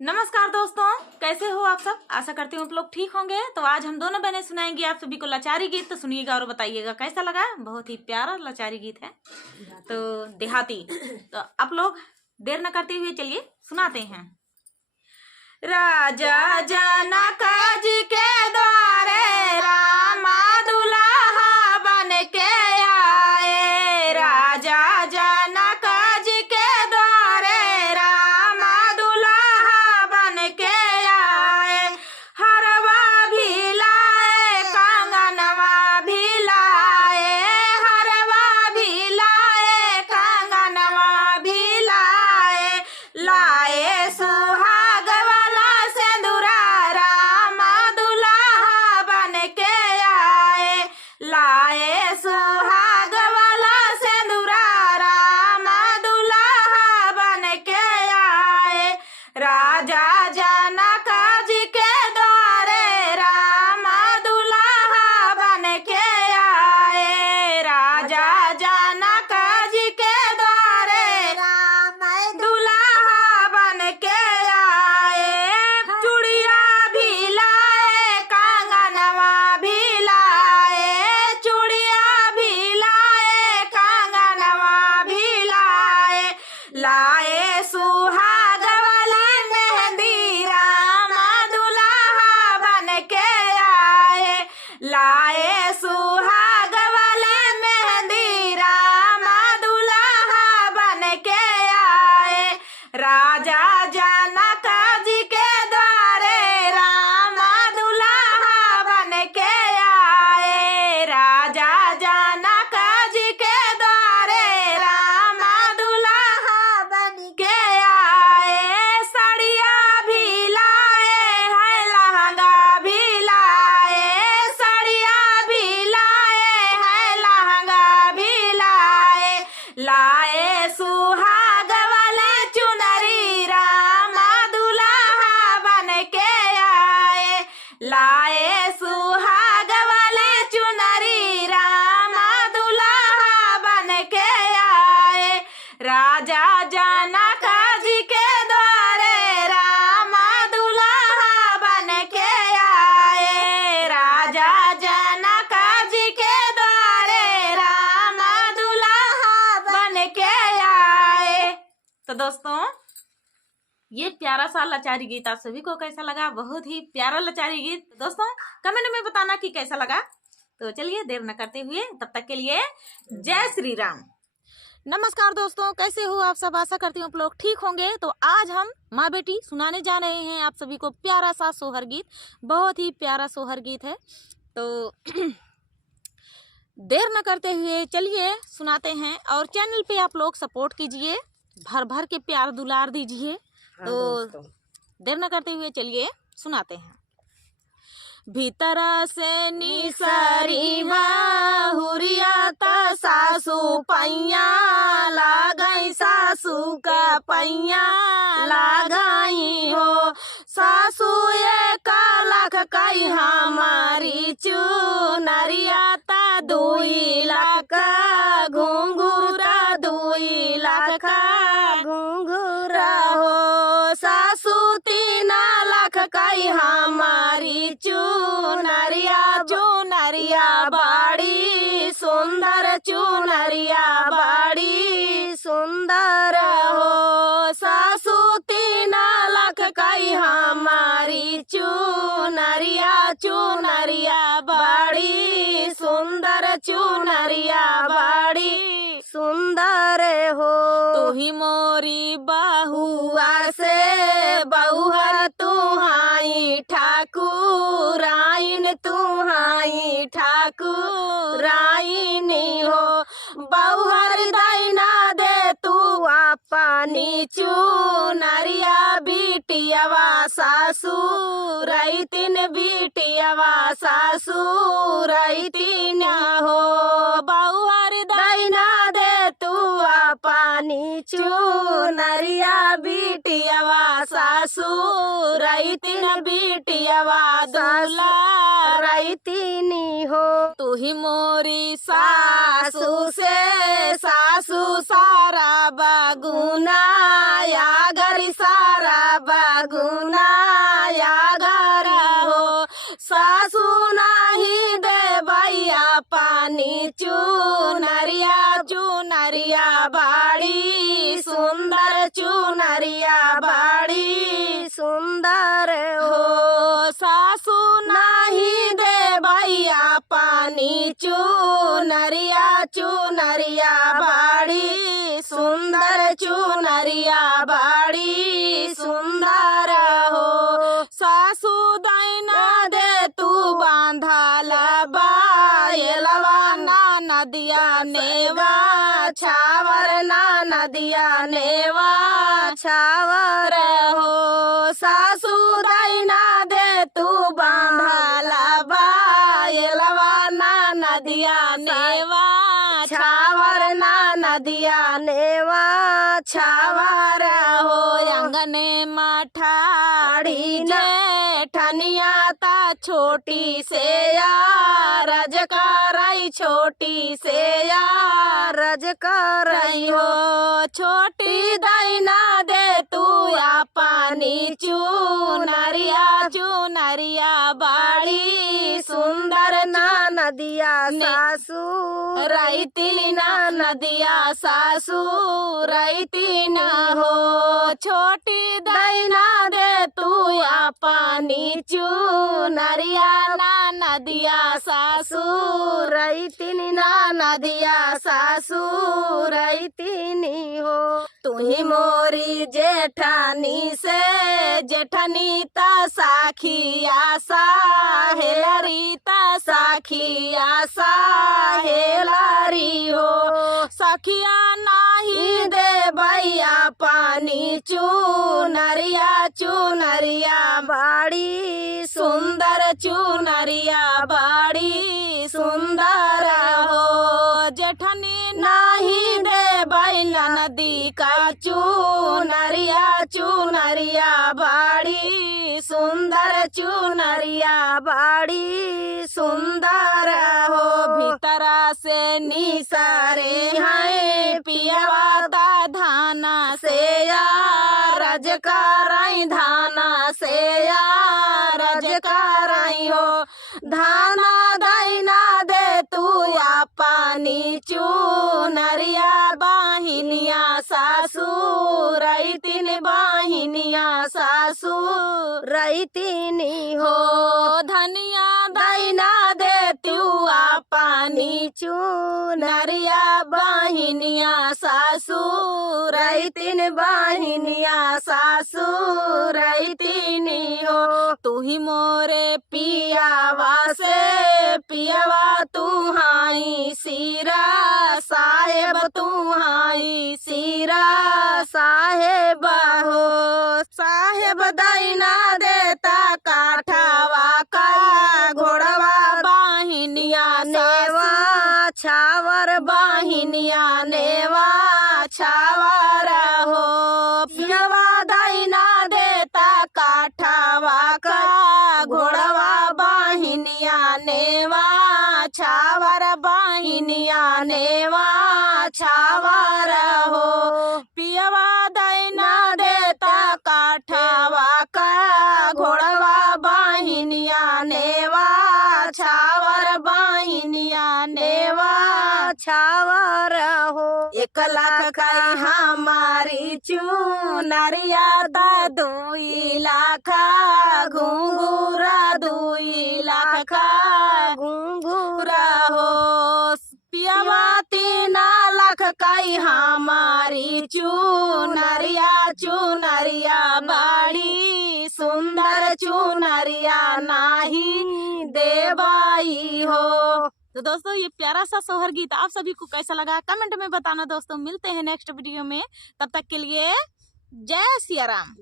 नमस्कार दोस्तों, कैसे हो आप सब। आशा करती हूँ आप लोग ठीक होंगे। तो आज हम दोनों बहनें सुनाएंगी आप सभी को लाचारी गीत। तो सुनिएगा और बताइएगा कैसा लगा। बहुत ही प्यारा लाचारी गीत है, तो देहाती। तो आप लोग देर न करते हुए चलिए सुनाते हैं। राजा जनक जी के द्वारे रामा दुल्हा बन के आए। राजा जनक जी के द्वारे रामा दुल्हा बन के आए। हरवा भी लाए, कंगनवा भी लाए। हरवा भी लाए, कंगनवा भी लाए। लाए सुहाग वाला सिंदूरा रामा दुल्हा बन के आए। लाए सुहाग वाला सिंदूरा रामा दुल्हा बन के आए। राजा जनक जी के द्वारे रामा दुल्हा बन के आए। राजा जनक जी के द्वारे रामा दुल्हा बन के आए। चूड़िया भी लाए, कंगनवा भी लाए। चूड़िया भी लाए, कंगनवा भी लाए। लाए सुहाग वाली मेहंदी रामा दुल्हा बन के आए। लाए सुहाग वाली मेहंदी रामा दुल्हा बन के आए। राजा जनक जी के द्वारे रामा दुल्हा बन के आए। राजा जनक जी के द्वारे रामा दुल्हा बन के आए। साड़िया भी लाए है, लहंगा भी लाए। साड़िया भी लाए है, लहंगा भी लाए। लाए सुहाग वाले चुनरी रामा दुल्हा बन के आए। लाए सुहाग वाले चुनरी रामा दुल्हा बन के आए। राजा जनक जी के द्वारे रामा दुल्हा बन के आए। राजा जनक जी के द्वारे रामा दुल्हा बन के आए। तो दोस्तों, ये प्यारा सा लाचारी गीत आप सभी को कैसा लगा। बहुत ही प्यारा लाचारी गीत। दोस्तों कमेंट में बताना कि कैसा लगा। तो चलिए देर न करते हुए तब तक के लिए जय श्री राम। नमस्कार दोस्तों, कैसे हो आप सब। आशा करती हूँ आप लोग ठीक होंगे। तो आज हम माँ बेटी सुनाने जा रहे हैं आप सभी को प्यारा सा सोहर गीत। बहुत ही प्यारा सोहर गीत है। तो देर न करते हुए चलिए सुनाते हैं। और चैनल पे आप लोग सपोर्ट कीजिए, भर भर के प्यार दुलार दीजिए। तो देर न करते हुए चलिए सुनाते हैं। भीतर से निसरी हुरिया त सासू पैया लागई। सासू का पैया लागई हो। सासू एक लाख कई हमारी चुनरिया ता 2 लाख घुंघुरा 2 लाख घुंघुरा हो। सासू 3 लाख कई हमारी चुनरिया। चुनरिया बड़ी सुंदर, चुनरिया बड़ी सुंदर हो। सासू 3 लाख कई हमारी चुनरिया। चुनरिया बड़ी सुंदर, चुनरिया बड़ी सुंदर हो। तू ही मोरी बहुआ से बहुहर तुहाई ठाकुराइन। तुहाई ठाकुराइनी हो। बहुहर दैना दे तू अपनी चुनरिया। बिटियावा सासू रैतिन, बिटियावा सासू रैतिन हो। बहुहर दैना दे तू अपनी पानी चुनरिया बिटियावा सासू रईतिन बिटियावा रईतिनी हो। तू ही मोरी सासू से सासू सारा बागुना या गरी सारा बागुना या गरी हो। सासू नाही दे भैया पानी चुनरिया चुनरिया बाड़ी सुंदर चुनरिया बाड़ी सुंदर हो। सासू नाही दे भैया पानी चुनरिया चुनरिया बाड़ी सुंदर चुनरिया बाड़ी सुंदर हो। सासू दैना दे तू बांधाला बायलवा ना नदिया नेवा छावर ना नदिया नेवा छावर हो। सासू दैना दे तू बांधाला बायलवा ना नदिया नेवा छावर ना नदिया नेवा छावर हो। अंगने मठाड़ी जेठनिया ता छोटी से या रजकारई छोटी से या रजकारई हो। छोटी दैना दे तू या पानी चुनरिया चुनरिया बाड़ी सुंदर ना नदिया सासू रईतिन ना नदिया सासू रईतिन हो। छोटी दैना दे तू या पानी चुनरिया ना नदिया सासू रईतिन ना नदिया सासू रईतिनी हो। तू ही मोरी जेठानी से जेठनी ता साखिया साहेलरी ता साखिया साहेलरी हो। सखिया नाही दे भैया पानी चुनरिया चुनरिया बाड़ी सुंदर चुनरिया बाड़ी सुंदर हो। जेठनी नाही दे बैला नदी का चुनरिया चुनरिया बाड़ी सुंदर चुनरिया बाड़ी सुंदर हो। भीतरा से निसरे हैं पियवा ता धाना से या रजकारई धाना से या रजकारई हो। धाना दैना दे तू या पानी चुनरिया बाहिनिया सासू रईतिन बाहिनिया सासू रईतिनी हो। धनिया दैना दे तू आ पानी चुनरिया बाहिनिया सासू रईतिन बाहिनिया सासू रईतिनी हो। तू ही मोरे पियावा से पियावा तू हाई सीरा साहेब तू हाई सीरा साहेब हो। साहेब दैना देता काठावा का घोड़वा बाहिनिया नेवा छावर बाहिनिया नेवा छावर हो। पियवा दैना देता काठावा का घोड़वा बाहिनिया नेवा छावर बाहिनिया नेवा छावर हो। पियवा दैना देता काठावा का घोड़वा बाहिनिया नेवा छावर बाहिनिया नेवा छावर हो। 1 लाख का हमारी चुनरिया ता 2 लाख घुंघूरा 2 लाख घुंघूरा हो। पियवा 3 लाख कई हमारी चुनरिया चुनरिया बाड़ी सुंदर चुनरिया नाही देवाई हो। तो दोस्तों ये प्यारा सा सोहर गीत आप सभी को कैसा लगा कमेंट में बताना दोस्तों। मिलते हैं नेक्स्ट वीडियो में, तब तक के लिए जय सिया राम।